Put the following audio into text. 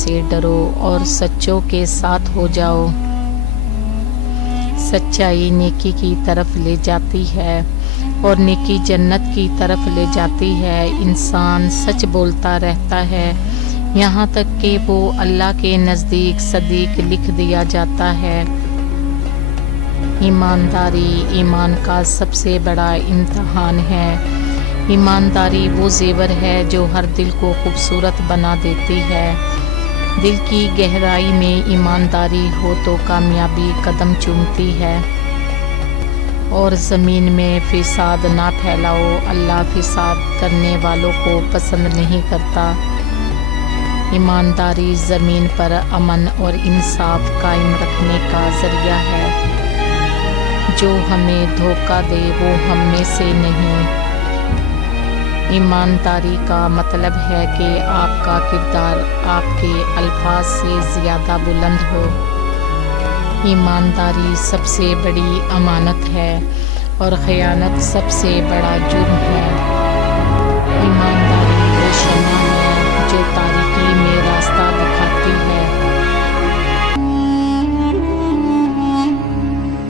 سے ڈرو اور سچوں کے ساتھ ہو جاؤ۔ سچائی نیکی کی طرف لے جاتی ہے اور نیکی جنت کی طرف لے جاتی ہے۔ انسان سچ بولتا رہتا ہے یہاں تک کہ وہ اللہ کے نزدیک صدیق لکھ دیا جاتا ہے۔ ایمانداری ایمان کا سب سے بڑا امتحان ہے۔ ایمانداری وہ زیور ہے جو ہر دل کو خوبصورت بنا دیتی ہے۔ دل کی گہرائی میں ایمانداری ہو تو کامیابی قدم چومتی ہے۔ اور زمین میں فساد نہ پھیلاؤ، اللہ فساد کرنے والوں کو پسند نہیں کرتا۔ ایمانداری زمین پر امن اور انصاف قائم رکھنے کا ذریعہ ہے۔ جو ہمیں دھوکہ دے وہ ہم میں سے نہیں۔ ایمانداری کا مطلب ہے کہ آپ کا کردار آپ کے الفاظ سے زیادہ بلند ہو۔ ایمانداری سب سے بڑی امانت ہے اور خیانت سب سے بڑا جرم ہے۔